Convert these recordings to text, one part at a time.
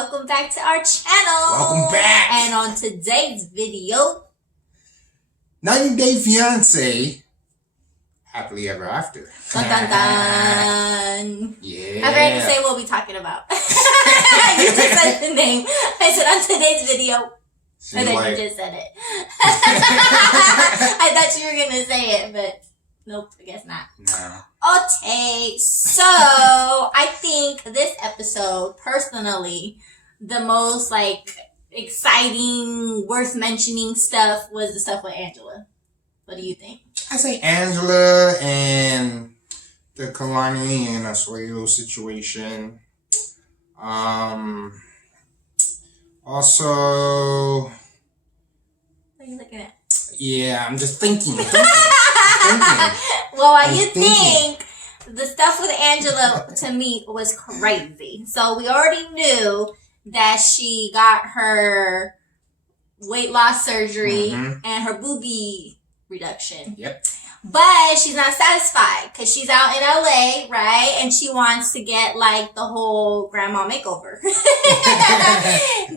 welcome back to our channel. Welcome back. And on today's video, 90-Day Fiance, happily ever after. dun dun dun. Yeah. I'm ready to say what we're talking about. You just said the name. I said on today's video. And then you just said it. I thought you were going to say it, but nope, I guess not. No. Okay, so I think this episode, personally, the most exciting, worth mentioning stuff was the stuff with Angela. What do you think? I say Angela and the Kalani and Asuelo situation. Also, What are you looking at? yeah, I'm just thinking. Well, you think the stuff with Angela, to me, was crazy. So we already knew that she got her weight loss surgery and her boobie reduction. Yep. But she's not satisfied because she's out in LA, right? And she wants to get the whole grandma makeover.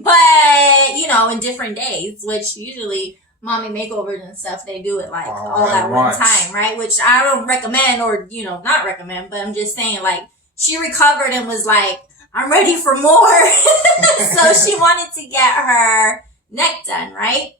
But, in different days, which usually mommy makeovers and stuff, they do it all at one time, right? Which I don't recommend or, not recommend, but I'm just saying she recovered and was like, I'm ready for more. So she wanted to get her neck done, right?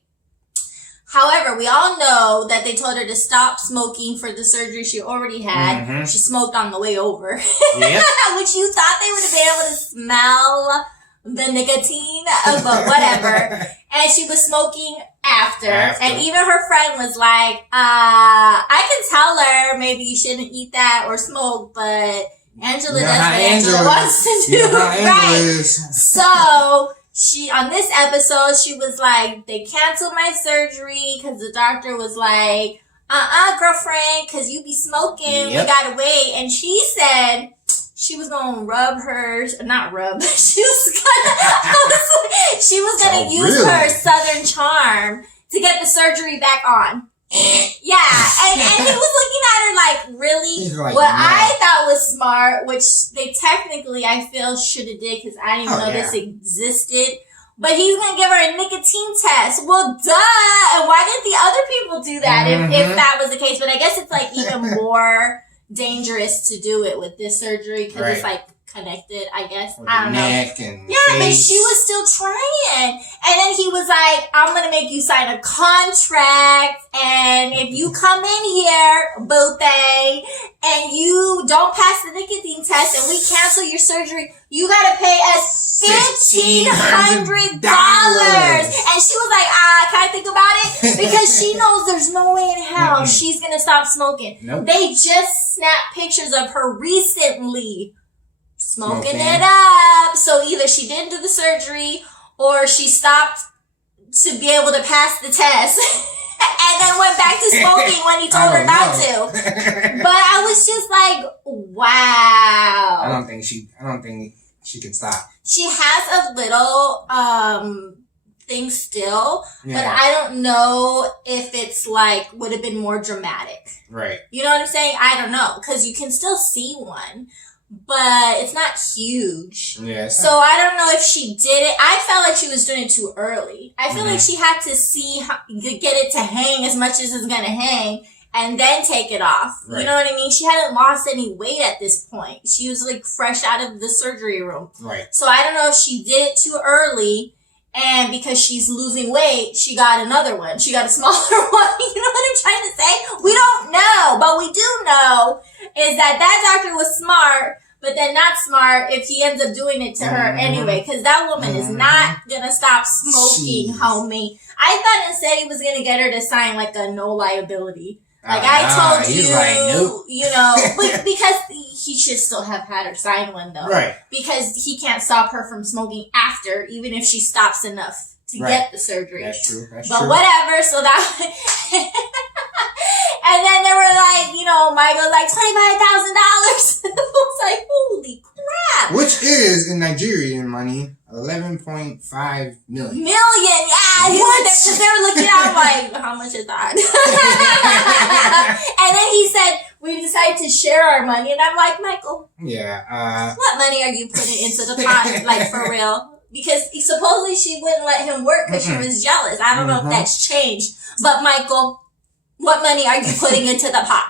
However, we all know that they told her to stop smoking for the surgery she already had. She smoked on the way over. Yep. Which you thought they would have been able to smell the nicotine, but whatever. And she was smoking after. And even her friend was like, I can tell her maybe you shouldn't eat that or smoke, but Angela does what Angela wants to do. Right. So she, on this episode, she was like, they canceled my surgery because the doctor was like, girlfriend, because you be smoking, we gotta wait. And she said she was gonna she was gonna use her Southern charm to get the surgery back on. Yeah, and he was looking at her like, really? Like, what I thought was smart, which they technically, I feel, should have did because I didn't even know this existed. But he's going to give her a nicotine test. Well, duh! And why didn't the other people do that if that was the case? But I guess it's even more dangerous to do it with this surgery because it's connected, I guess. With I don't know. Face. But she was still trying. And then he was like, I'm going to make you sign a contract. And if you come in here, Boothé, and you don't pass the nicotine test and we cancel your surgery, you got to pay us $1,500. And she was like, can I think about it? Because she knows there's no way in hell she's going to stop smoking. Nope. They just snapped pictures of her recently smoking it up. So either she didn't do the surgery or she stopped to be able to pass the test and then went back to smoking when he told her not to. But I was just like, wow. I don't think she can stop. She has a little thing still, but I don't know if it's would have been more dramatic. Right. You know what I'm saying? I don't know, because you can still see one. But it's not huge. Yeah. So I don't know if she did it. I felt like she was doing it too early. I feel like she had to see get it to hang as much as it's going to hang and then take it off. Right. You know what I mean? She hadn't lost any weight at this point. She was fresh out of the surgery room. Right. So I don't know if she did it too early. And because she's losing weight, she got another one. She got a smaller one. You know what I'm trying to say? We don't know. But we do know is that doctor was smart, but then not smart if he ends up doing it to her anyway. Because that woman is not going to stop smoking, homie. I thought instead he was going to get her to sign a no liability. I told you, but because he should still have had her sign one though. Right. Because he can't stop her from smoking after, even if she stops enough to get the surgery. That's true. But whatever, so that... And then they were Michael $25,000. I was like, holy crap. Which is, in Nigerian money, 11.5 million. Yeah. Because they were looking at him like, how much is that? And then he said, we decided to share our money. And I'm like, Michael. Yeah. What money are you putting into the pot? For real? because supposedly she wouldn't let him work because she was jealous. I don't know if that's changed. But Michael, what money are you putting into the pot?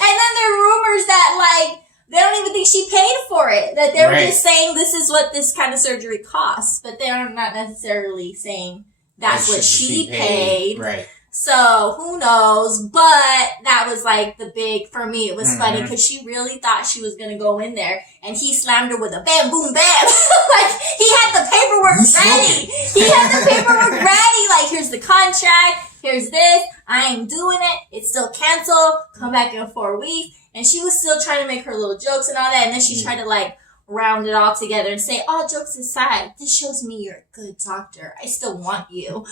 And then there are rumors that, like, they don't even think she paid for it. That they were just saying this is what this kind of surgery costs. But they're not necessarily saying that's what she paid. Right. So, who knows? But that was like the big, for me, it was funny because she really thought she was going to go in there and he slammed her with a bam, boom, bam. Like, he had the paperwork ready. He had the paperwork ready. Like, here's the contract. Here's this. I ain't doing it. It's still canceled. Come back in 4 weeks. And she was still trying to make her little jokes and all that. And then she tried to, like, round it all together and say, all jokes aside, this shows me you're a good doctor. I still want you.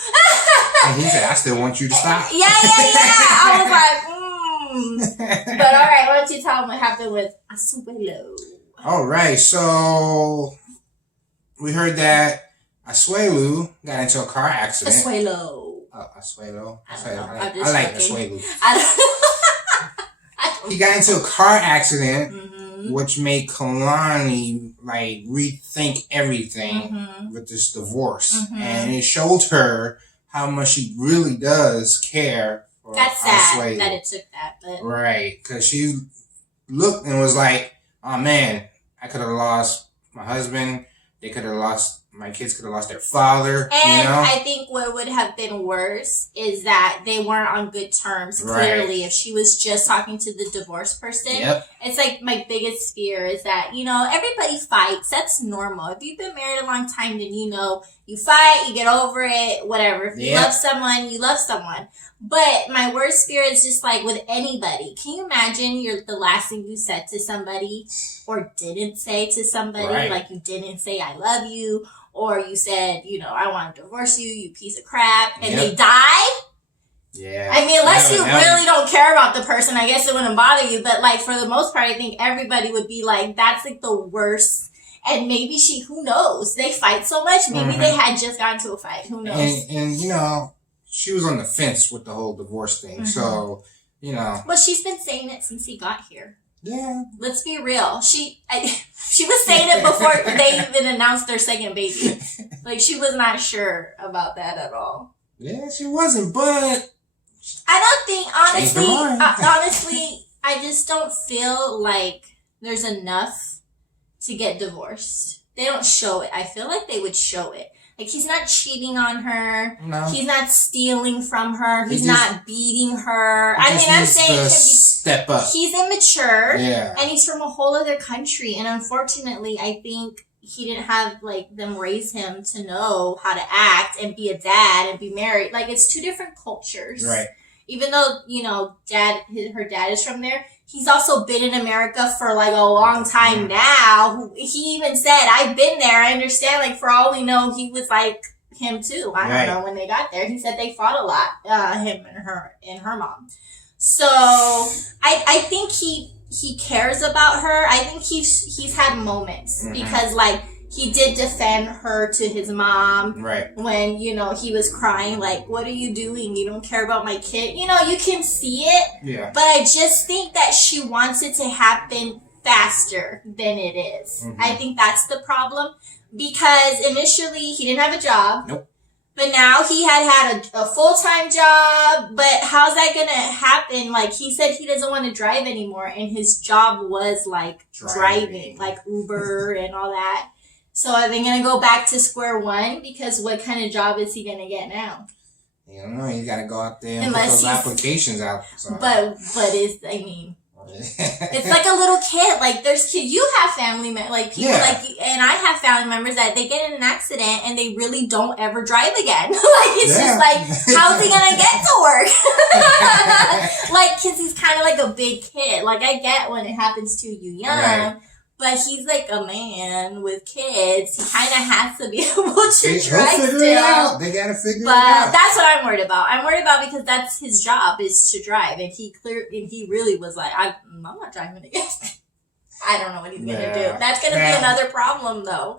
And he said, I still want you to stop. Yeah. I was like, But all right, why don't you tell them what happened with Asuelo? All right, so we heard that Asuelu got into a car accident. Asuelo. Asuelo. I like Asuelu. I don't He got into a car accident, which made Kalani like rethink everything with this divorce, and it showed her how much she really does care for That's sad Asuelu. that it took that, but Right, because she looked and was like, oh man, I could have lost my husband. They could have lost, my kids could have lost their father. And I think what would have been worse is that they weren't on good terms, clearly. If she was just talking to the divorced person. It's like my biggest fear is that, you know, everybody fights. That's normal. If you've been married a long time, then you know you fight, you get over it, whatever. If you love someone, you love someone. But my worst fear is just like with anybody. Can you imagine the last thing you said to somebody or didn't say to somebody? Like you didn't say I love you, or you said, you know, I want to divorce you, you piece of crap, and they die? Yeah. I mean, unless you really don't care about the person, I guess it wouldn't bother you. But like for the most part, I think everybody would be like, that's like the worst. And maybe who knows? They fight so much. Maybe they had just gotten to a fight. Who knows? And you know, she was on the fence with the whole divorce thing. So, you know. Well, she's been saying it since he got here. Yeah. Let's be real. She was saying it before they even announced their second baby. Like, she was not sure about that at all. Yeah, she wasn't, but I don't think, honestly, I just don't feel like there's enough to get divorced. They don't show it. I feel like they would show it. Like, he's not cheating on her. No. He's not stealing from her. He's not beating her. I mean, I'm saying step up. He's immature. Yeah. And he's from a whole other country. And unfortunately, I think he didn't have, like, them raise him to know how to act and be a dad and be married. Like, it's two different cultures. Right. Even though, you know, her dad is from there, he's also been in America for like a long time now. He even said, I've been there. I understand. Like, for all we know, he was like him too. I don't know when they got there. He said they fought a lot, him and her mom. So I think he cares about her. I think he's had moments because like, he did defend her to his mom when, you know, he was crying, like, what are you doing? You don't care about my kid. You know, you can see it. Yeah. But I just think that she wants it to happen faster than it is. I think that's the problem. Because initially, he didn't have a job. Nope. But now he had a full-time job. But how's that going to happen? Like, he said he doesn't want to drive anymore. And his job was, like, driving like Uber and all that. So are they going to go back to square one? Because what kind of job is he going to get now? You don't know. You got to go out there and put those applications out. So. But it's like a little kid. Like, there's kids. You have family members, like people like you, and I have family members that they get in an accident and they really don't ever drive again. Like, it's just like, how's he going to get to work? Like, because he's kind of like a big kid. Like, I get when it happens to you young. Right. But he's like a man with kids. He kind of has to be able to drive still. It out. They gotta figure it But out. that's what I'm worried about. I'm worried about because that's his job is to drive, and he really was like, I'm not driving again. I don't know what he's gonna do. That's gonna be another problem, though.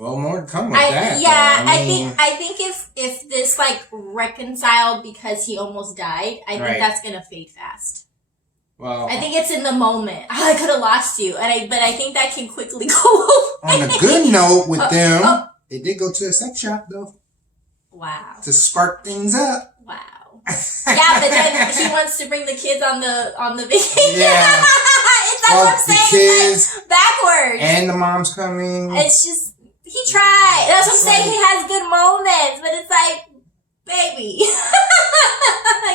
Well, more to come with that. Yeah, I think if this like reconciled because he almost died, I think that's gonna fade fast. Well, I think it's in the moment. I could have lost you, but I think that can quickly go away. On a good note with them, they did go to a sex shop though. Wow. To spark things up. Wow. Yeah, but then he wants to bring the kids on the vacation. Yeah. That's what I'm saying. Kids it's like backwards. And the mom's coming. It's just, he tried. That's what I'm saying. He has good moments, but it's like, baby.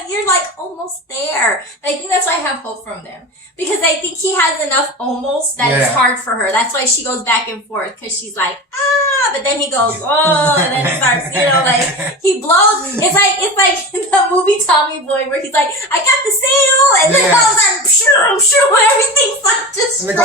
You're like almost there. I think that's why I have hope from them. Because I think he has enough almost that it's hard for her. That's why she goes back and forth. Because she's like, but then he goes, and then it starts, like, he blows. It's like in the movie Tommy Boy where he's like, I got the seal, and then all of a sudden, everything's like destroyed.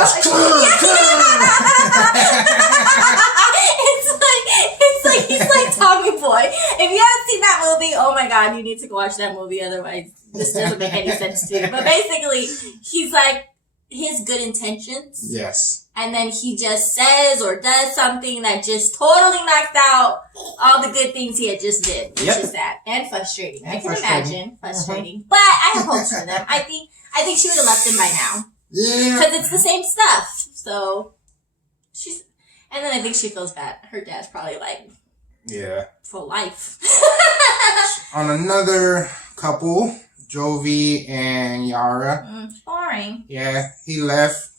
He's like Tommy Boy. If you haven't seen that movie, oh my god, you need to go watch that movie. Otherwise, this doesn't make any sense to you. But basically, he's like, his good intentions. Yes. And then he just says or does something that just totally knocks out all the good things he had just did. Which is sad. And frustrating. I can imagine. Frustrating. But I have hopes for them. I think she would have left him by now. Yeah. Because it's the same stuff. So, and then I think she feels bad. Her dad's probably like, yeah. For life. On another couple, Jovi and Yara. Boring. Yeah, he left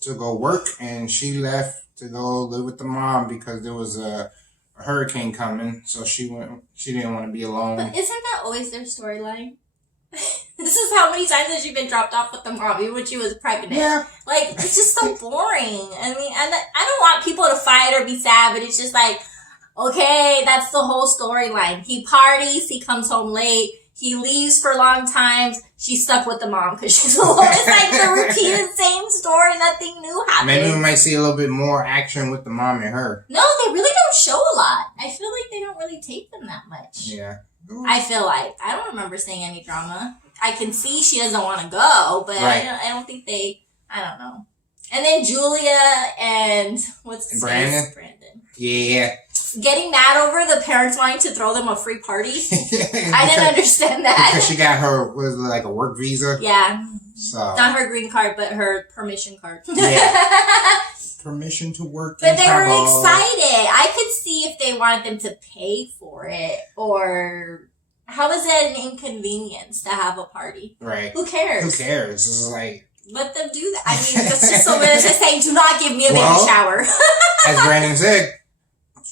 to go work, and she left to go live with the mom because there was a hurricane coming. So she didn't want to be alone. But isn't that always their storyline? This is how many times has she been dropped off with the mom, even when she was pregnant. Yeah. Like, it's just so boring. I mean, I don't want people to fight or be sad, but it's just like, okay, that's the whole storyline. He parties, he comes home late, he leaves for long times, she's stuck with the mom because she's alone. It's like the repeated same story, nothing new happens. Maybe we might see a little bit more action with the mom and her. No, they really don't show a lot. I feel like they don't really tape them that much. Yeah. I feel like. I don't remember seeing any drama. I can see she doesn't want to go, but I don't think I don't know. And then Julia and what's his name? Brandon. Yeah. Getting mad over the parents wanting to throw them a free party. I didn't understand that. Because she got her, what is it, like a work visa? Yeah. So. Not her green card, but her permission card. Yeah. Permission to work. But they were excited. I could see if they wanted them to pay for it, or how is it an inconvenience to have a party? Right. Who cares? Who cares? It's like, let them do that. I mean, that's just so weird. It's just saying, do not give me a baby shower. As Brandon said,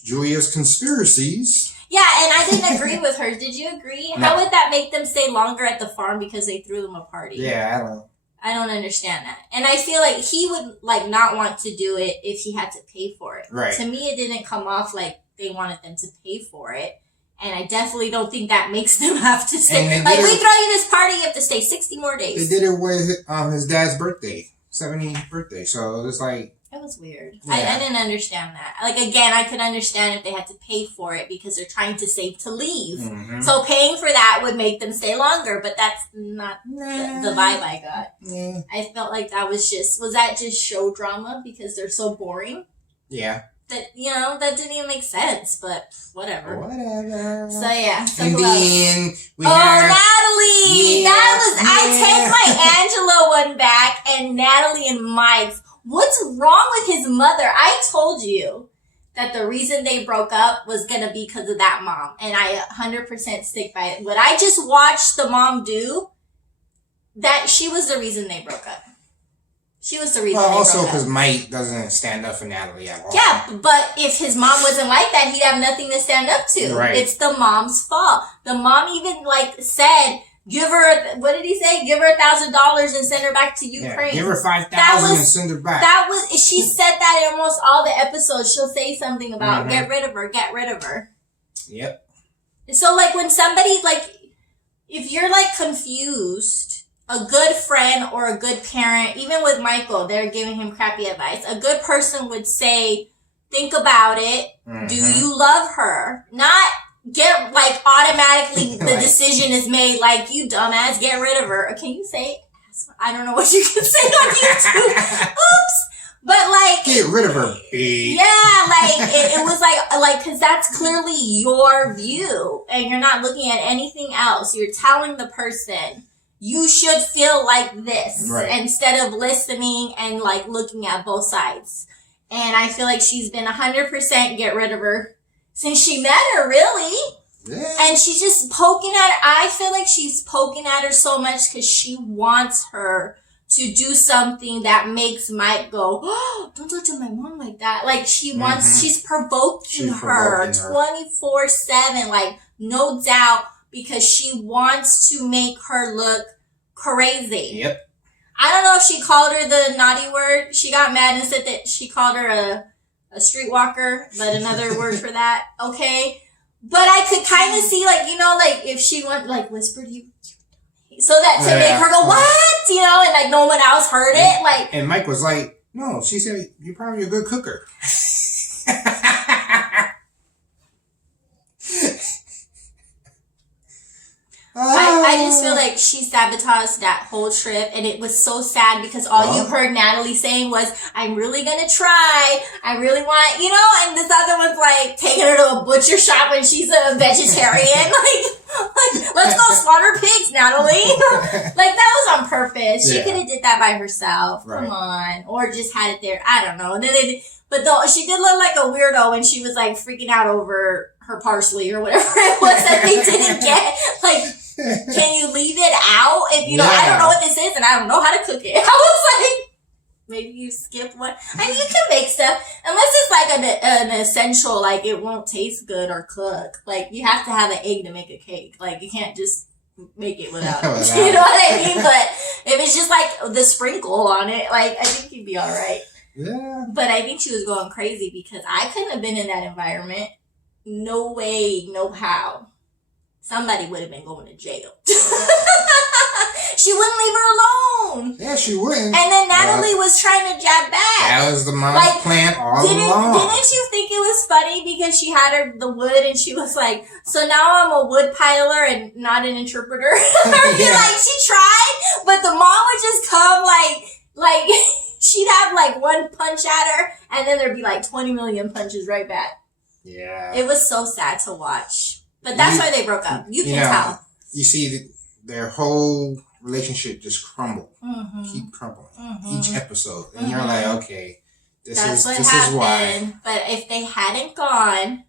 Julia's conspiracies. Yeah, and I didn't agree with her. Did you agree? No. How would that make them stay longer at the farm because they threw them a party? Yeah, I don't understand that. And I feel like he would like not want to do it if he had to pay for it. Right. To me, it didn't come off like they wanted them to pay for it. And I definitely don't think that makes them have to stay. Like, we throw you this party, you have to stay 60 more days. They did it with his dad's birthday, 70th birthday. So it's like... It was weird. Yeah. I didn't understand that. Like, again, I could understand if they had to pay for it because they're trying to save to leave. Mm-hmm. So paying for that would make them stay longer, but that's not the vibe I got. Yeah. I felt like that was that just show drama because they're so boring? Yeah. That, that didn't even make sense, but whatever. Whatever. So, yeah. So and then we Natalie! Yeah, I take my Angela one back, and Natalie and Mike's. What's wrong with his mother? I told you that the reason they broke up was going to be because of that mom. And I 100% stick by it. What I just watched the mom do, that she was the reason they broke up. She was the reason they broke up. Also because Mike doesn't stand up for Natalie at all. Yeah, but if his mom wasn't like that, he'd have nothing to stand up to. Right. It's the mom's fault. The mom even said... Give her, what did he say? Give her $1,000 and send her back to Ukraine. Yeah, give her $5,000 and send her back. She said that in almost all the episodes. She'll say something about, get rid of her. Yep. So, when somebody, if you're, confused, a good friend or a good parent, even with Michael, they're giving him crappy advice. A good person would say, think about it. Mm-hmm. Do you love her? Not... Get, automatically the decision is made, you dumbass, get rid of her. Can you say, I don't know what you can say on YouTube. Oops. But, get rid of her, bitch. Yeah, it was because that's clearly your view, and you're not looking at anything else. You're telling the person, you should feel like this. Right. Instead of listening and like looking at both sides. And I feel like she's been 100% get rid of her since she met her, really. Yeah. And she's just poking at her. I feel like she's poking at her so much because she wants her to do something that makes Mike go, oh, don't talk to my mom like that. Like, she wants, she's provoking her 24/7, like, no doubt, because she wants to make her look crazy. Yep. I don't know if she called her the naughty word. She got mad and said that she called her a streetwalker, but another word for that. Okay. But I could kind of see, like, you know, like, if she went, like, whispered you, so that to make her go, what? You know, and, like, no one else heard it. Like, and Mike was like, no, she said, you're probably a good cooker. I just feel like she sabotaged that whole trip, and it was so sad because all you heard Natalie saying was, I'm really gonna try, I really want, you know, and this other one's like taking her to a butcher shop and she's a vegetarian. like let's go slaughter pigs, Natalie. Like, that was on purpose. She could have did that by herself. Right. Come on. Or just had it there. I don't know. And then but though she did look like a weirdo when she was like freaking out over her parsley or whatever it was that they didn't get. Like, can you leave it out? If you know, I don't know what this is and I don't know how to cook it. I was like, maybe you skip one. I mean, you can make stuff. Unless it's like an essential, like it won't taste good or cook. Like, you have to have an egg to make a cake. Like, you can't just make it without it. You know what I mean? But if it's just like the sprinkle on it, like, I think you'd be all right. Yeah. But I think she was going crazy because I couldn't have been in that environment. No way, no how. Somebody would have been going to jail. She wouldn't leave her alone. Yeah, she wouldn't. And then Natalie was trying to jab back. That was the mom's plan all along. Didn't you think it was funny because she had the wood and she was like, so now I'm a wood piler and not an interpreter? Like, she tried, but the mom would just come like she'd have like one punch at her and then there'd be like 20 million punches right back. Yeah. It was so sad to watch. But that's why they broke up. You can tell. You see, their whole relationship just crumbled. Keep crumbling. Each episode. And you're like, okay, this is why. But if they hadn't gone,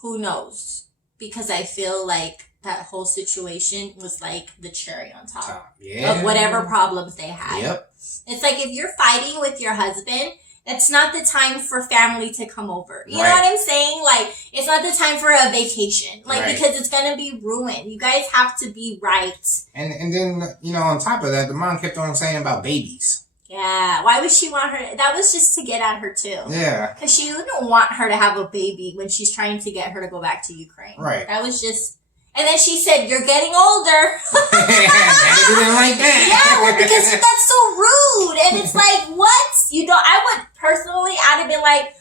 who knows? Because I feel like that whole situation was like the cherry on top of whatever problems they had. Yep. It's like if you're fighting with your husband, it's not the time for family to come over. You know what I'm saying? Like, it's not the time for a vacation. Like, because it's going to be ruined. You guys have to be right. And then, you know, on top of that, the mom kept on saying about babies. Yeah. Why would she want her? That was just to get at her, too. Yeah. Because she wouldn't want her to have a baby when she's trying to get her to go back to Ukraine. Right. That was just... And then she said, you're getting older. I didn't like that. Yeah, well, because that's so rude. And it's like, what? You know, I would personally, I'd have been like,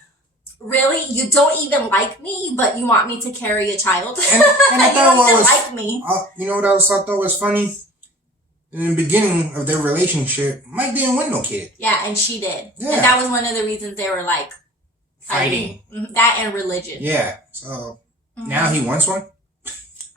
really? You don't even like me, but you want me to carry a child? And I you don't even like me. You know what else I thought was funny? In the beginning of their relationship, Mike didn't want no kid. Yeah, and she did. Yeah. And that was one of the reasons they were like fighting. That and religion. Yeah. So now he wants one?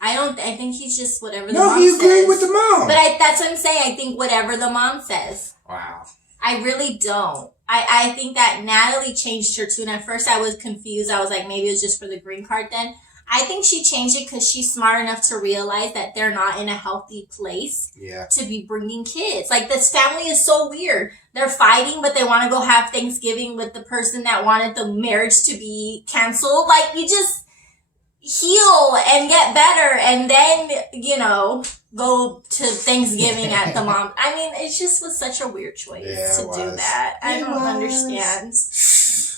I think he's just whatever the mom says. No, he agreed with the mom. But that's what I'm saying. I think whatever the mom says. Wow. I really don't. I think that Natalie changed her tune. At first I was confused. I was like, maybe it was just for the green card then. I think she changed it because she's smart enough to realize that they're not in a healthy place to be bringing kids. Like, this family is so weird. They're fighting, but they want to go have Thanksgiving with the person that wanted the marriage to be canceled. Like, you just... heal and get better and then, you know, go to Thanksgiving at the mom. I mean, it just was such a weird choice to do that. I don't understand.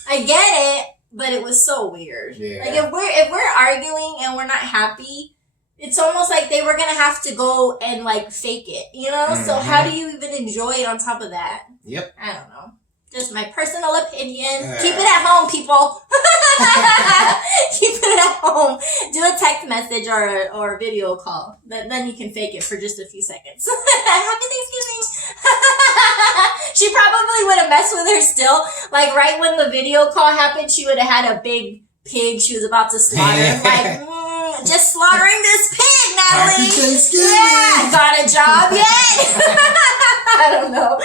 I get it, but it was so weird. Yeah. Like, if we're arguing and we're not happy, it's almost like they were gonna have to go and like fake it, you know? So how do you even enjoy it on top of that? Yep. I don't know. Just my personal opinion. Keep it at home, people. Keep it at home. Do a text message or a video call. Then you can fake it for just a few seconds. Happy Thanksgiving. She probably would have messed with her still. Like, right when the video call happened, she would have had a big pig she was about to slaughter. Like, just slaughtering this pig, Natalie. Happy Thanksgiving. Yeah, got a job yet? I don't know.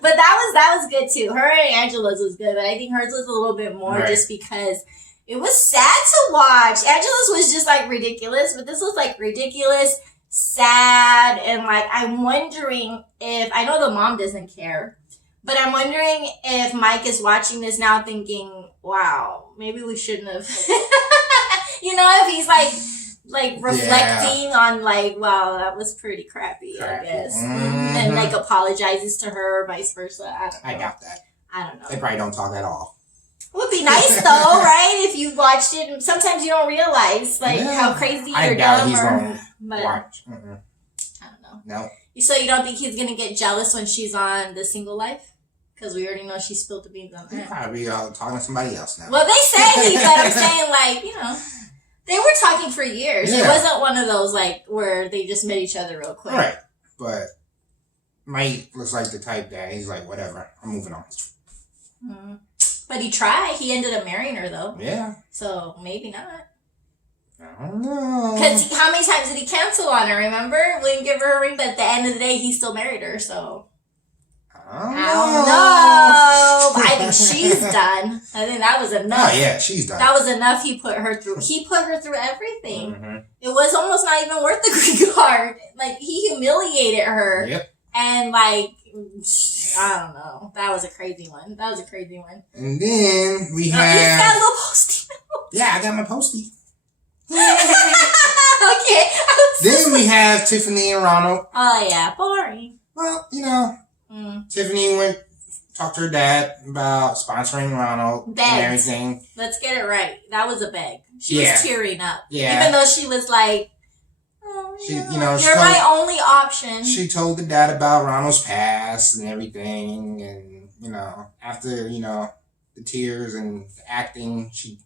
But that was good too. Her and Angela's was good, but I think hers was a little bit more just because it was sad to watch. Angela's was just like ridiculous, but this was like ridiculous, sad, and like I'm wondering if, I know the mom doesn't care, but I'm wondering if Mike is watching this now thinking, wow, maybe we shouldn't have. You know, if he's like reflecting on like, wow, that was pretty crappy, I guess. And like apologizes to her, vice versa. I got that. I don't know. They probably don't talk at all. It would be nice though, right? If you watched it, and sometimes you don't realize like how crazy or dumb he's gonna watch. I don't know. No. So you don't think he's gonna get jealous when she's on The Single Life? Because we already know she spilled the beans on He's that. probably talking to somebody else now. Well, they say he, but I'm saying like, you know, they were talking for years. Yeah. It wasn't one of those like where they just met each other real quick. Right. But Mike looks like the type that he's like, whatever, I'm moving on. But he tried. He ended up marrying her though. Yeah. So maybe not. I don't know. Because how many times did he cancel on her, remember? Wouldn't give her a ring, but at the end of the day, he still married her, so. I don't know. I think she's done. I think that was enough. Oh, yeah, she's done. That was enough he put her through. He put her through everything. It was almost not even worth the green card. Like, he humiliated her. Yep. And, like, I don't know. That was a crazy one. And then we have... have... He's got a little postie. Yeah, I got my postie. Okay. Then we have Tiffany and Ronald. Oh, yeah. Boring. Well, you know, Tiffany talked to her dad about sponsoring Ronald and everything. Let's get it right. That was a beg. She was tearing up. Yeah. Even though she was like, oh, you're my only option. She told the dad about Ronald's past and everything. And, you know, after, you know, the tears and the acting she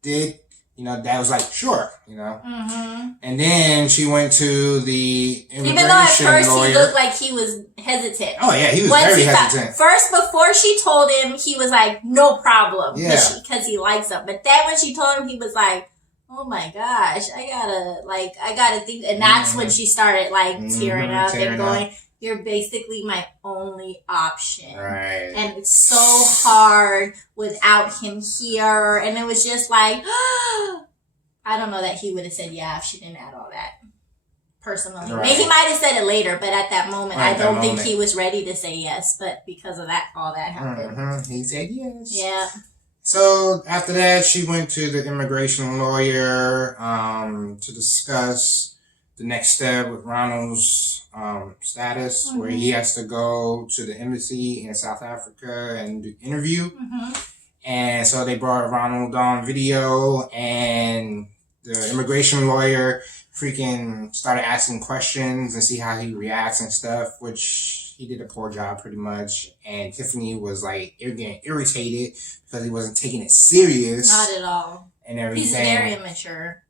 did, you know, dad was like, sure, you know. And then she went to the immigration lawyer. Even though at first he looked like he was hesitant. Oh, yeah, he was very hesitant. First, before she told him, he was like, no problem. Yeah. Because he likes him. But then when she told him, he was like, oh my gosh, I gotta think. And that's when she started, like, tearing up and going, you're basically my only option. Right. And it's so hard without him here. And it was just like, I don't know that he would have said yeah if she didn't add all that. Personally. Right. Maybe he might have said it later, but at that moment, I don't think he was ready to say yes. But because of that, all that happened. He said yes. Yeah. So after that, she went to the immigration lawyer to discuss the next step with Ronald's status, where he has to go to the embassy in South Africa and do interview. And so they brought Ronald on video, and the immigration lawyer freaking started asking questions and see how he reacts and stuff, which he did a poor job pretty much. And Tiffany was like getting irritated because he wasn't taking it serious. Not at all. And everything. He's very immature.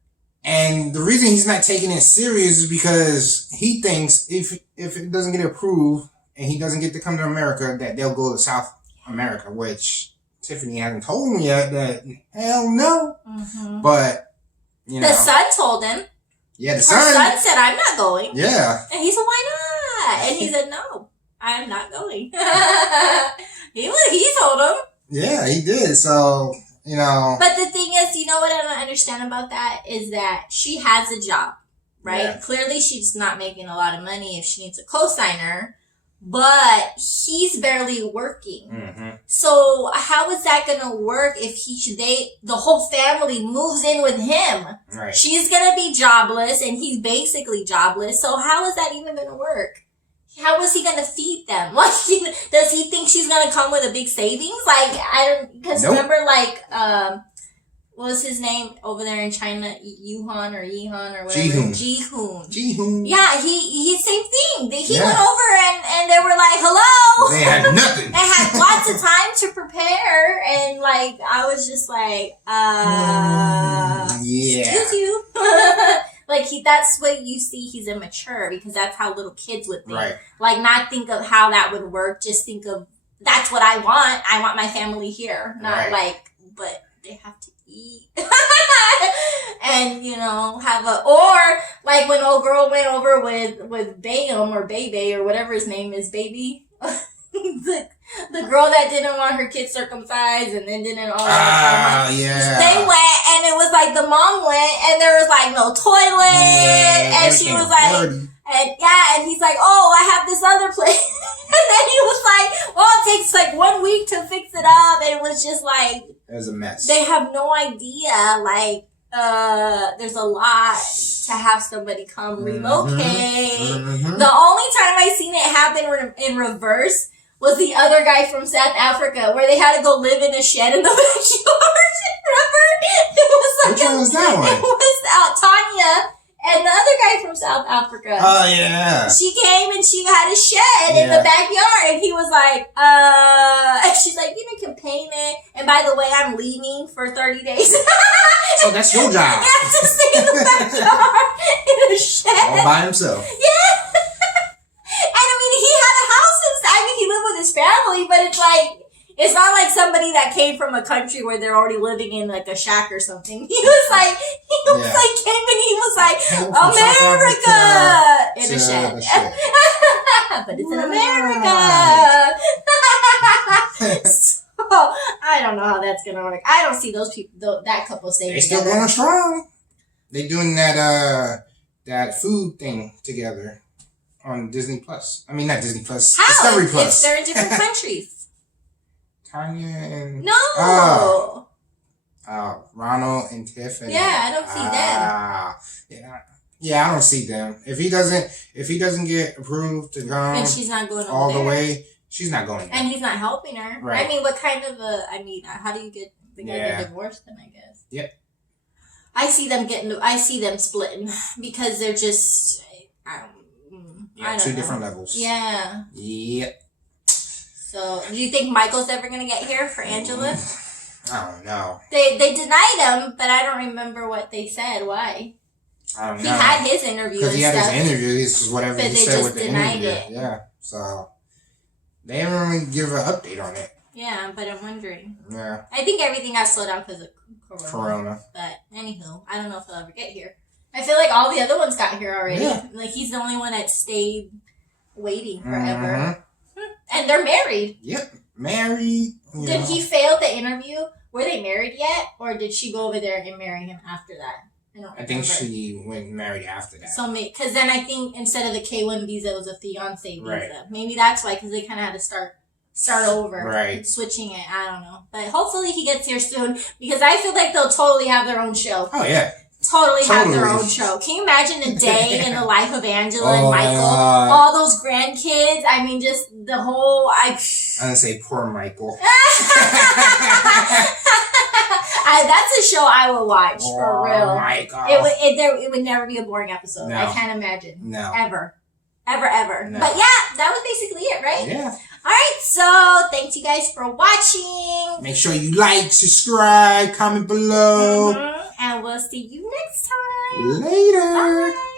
And the reason he's not taking it serious is because he thinks if it doesn't get approved and he doesn't get to come to America, that they'll go to South America, which Tiffany hasn't told him yet that hell no. But, you know. The son told him. Yeah, the Her son said, I'm not going. Yeah. And he said, why not? And he said, no, I'm not going. He told him. Yeah, he did. So, you know. But the thing is, you know what I don't understand about that is that she has a job, right? Yeah. Clearly she's not making a lot of money if she needs a co-signer, but he's barely working. So how is that going to work if the whole family moves in with him? Right. She's going to be jobless and he's basically jobless. So how is that even going to work? How is he going to feed them? Like, does he think she's going to come with a big savings? Like, because remember, like, what was his name over there in China? Yuhan or Yihan or whatever? Jihoon. Yeah, he same thing. He went over and they were like, hello. They had nothing. They had lots of time to prepare. And like, I was just like, excuse you. Like, that's what you see, he's immature, because that's how little kids would think. Right. Like, not think of how that would work, just think of, that's what I want. I want my family here. Not like, but they have to eat. And, you know, or like when old girl went over with Bayham or Bebe or whatever his name is, Baby. the girl that didn't want her kids circumcised and then didn't all that. Yeah. They went and it was like the mom went and there was like no toilet and she was like, dirty. And he's like, oh, I have this other place. And then he was like, well, it takes like 1 week to fix it up. And it was just like, it was a mess. They have no idea. Like, there's a lot to have somebody come relocate. The only time I seen it happen in reverse was the other guy from South Africa, where they had to go live in a shed in the backyard. Remember? It was like which one was that one? It was Tanya and the other guy from South Africa. Oh yeah. She came and she had a shed in the backyard, and he was like, and she's like, you can paint it. And by the way, I'm leaving for 30 days. So that's your job. Yeah, to stay in the backyard in a shed. All by himself. Yeah. And I mean, he had a house inside. I mean, he lived with his family, but it's like, it's not like somebody that came from a country where they're already living in like a shack or something. He was like, came and he was like, America! In a shed. But it's in America. So, I don't know how that's going to work. I don't see those people, that couple staying They're together. still going strong. They doing that food thing together on Disney Plus. I mean, not Disney Plus. How? Discovery Plus. If they're in different countries. Tanya and... No! Ronald and Tiffany. Yeah, I don't see them. Yeah, I don't see them. If he doesn't get approved to go and she's not going all the way, she's not going there. And he's not helping her. Right. I mean, what kind of how do you get divorced then, I guess? Yep. I see them splitting because they're just, I don't two know. different levels. Yeah. Yep. So, do you think Michael's ever going to get here for Angela? I don't know. They denied him, but I don't remember what they said. Why? I don't know. He had his interview because he had stuff, his interview. This is whatever but he said with the denied interview. it. Yeah. So they didn't really give an update on it. Yeah, but I'm wondering. Yeah. I think everything got slowed down because of Corona. But anywho, I don't know if he'll ever get here. I feel like all the other ones got here already. Yeah. Like he's the only one that stayed waiting forever. And they're married. Yep. Married. Did he fail the interview? Were they married yet? Or did she go over there and marry him after that? I think she went married after that. So, because then I think instead of the K-1 visa, it was a fiance visa. Right. Maybe that's why, because they kind of had to start over. Right. Switching it. I don't know. But hopefully he gets here soon, because I feel like they'll totally have their own show. Oh, yeah. Totally have their own show. Can you imagine a day in the life of Angela and Michael? All those grandkids. I mean, just the whole... I'm going to say poor Michael. That's a show I would watch, for real. Oh, my God. It would never be a boring episode. No. I can't imagine. No. Ever. No. But yeah, that was basically it, right? Yeah. Alright, so thanks you guys for watching. Make sure you like, subscribe, comment below. And we'll see you next time. Later. Bye.